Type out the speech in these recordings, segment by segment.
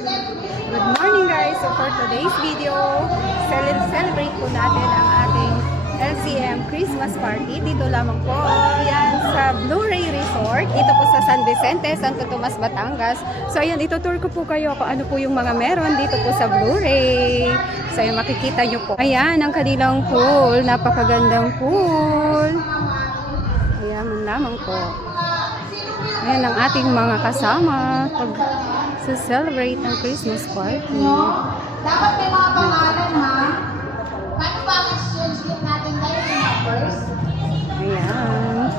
Good morning guys! So for today's video, celebrate po natin ang ating LCM Christmas Party. Dito lamang po yan sa Blu-ray Resort. Dito po sa San Vicente, Santo Tomas, Batangas. So ayan, itutour ko po kayo kung ano po yung mga meron dito po sa Blu-ray. So ayan, makikita nyo po. Ayan, ang kanilang pool. Napakagandang pool. Ayan lamang po. Ayan ang ating mga kasama pag celebrate ng Christmas party. Dapat may mga pangalan, ha? Paano ba ang exchange gift natin tayo ng numbers? Ayan.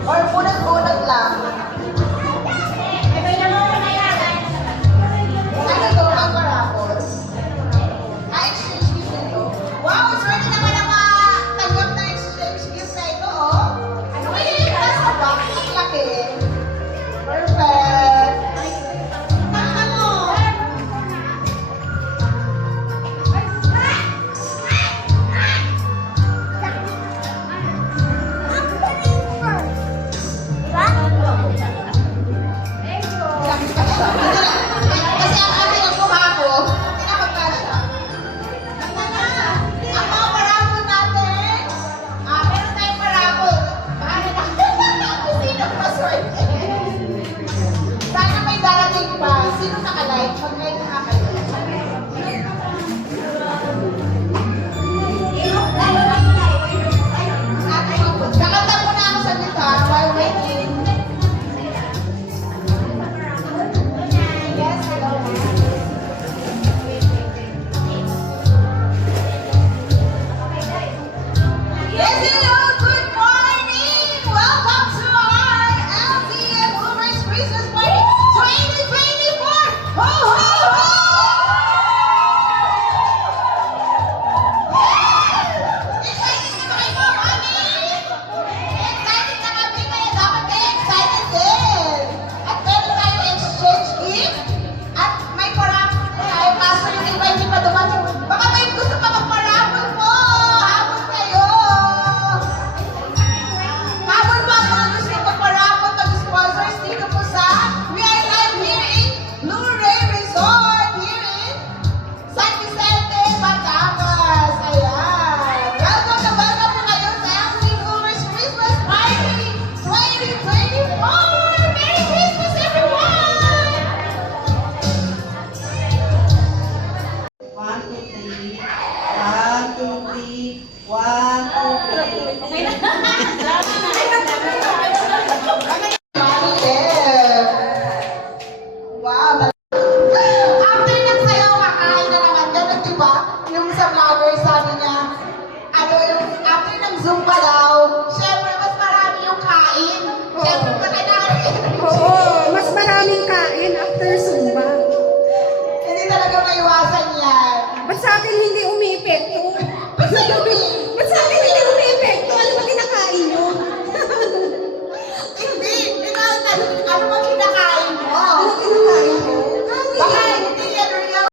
Or bunot-bunot lang? Ano ito, mga parapos? Exchange gift na ito. Wow, swerte naman ang tanggap na exchange gift na ito, oh. Ano kayo yung nasa box? Ang laki. Perfect. Ano? Kasi ang ating ang kumako, hindi na magkasya. Ang mga parapol natin, meron tayong parapol. Bahala na kung sino maswerte. Sana may darating pa. Sino nakalike? Mag-like na kayo. Kakanta mo na ako sa dito while waiting. Yes, hello. Yes, hello. Good morning. Welcome to our LCM Boomers Christmas Party 2024. Ho, ho, ho! Excited na ba kayo, mami? Excited na kami, kaya dapat kayo excited din. At meron tayong exchange gift. At may parapol tayo. Kaso yung iba hindi pa dumating. Baka may gusto pa magparapol po. Habol kayo. Habol ba ang mga gusto magparapol mag-sponsors dito po sa We Are Live here in Blu-ray Resort here in San Vicente, Batangas. Ayan. Welcome na welcome po kayo sa LC Boomers Christmas Party 2024. Merry Christmas, everyone! 1, 2, 3. 1, 2, 3. 1, 2, 3. Wow! After ng sayaw, kakain na naman. Ganun, di ba? Yung sa vlogger, sabi niya, ano yung, after ng Zumba daw, syempre, mas marami yung kain. Syempre, pa kailangan Oo, mas maraming kain after Zumba. hindi talaga maiwasan yan. Ba't sa akin hindi umipekto? Basta yung Ba't sa akin hindi umipekto? Ano ba kinakain nyo? hindi. Ano bang kinakain mo? Ano kinakain mo? Baka hindi yan real.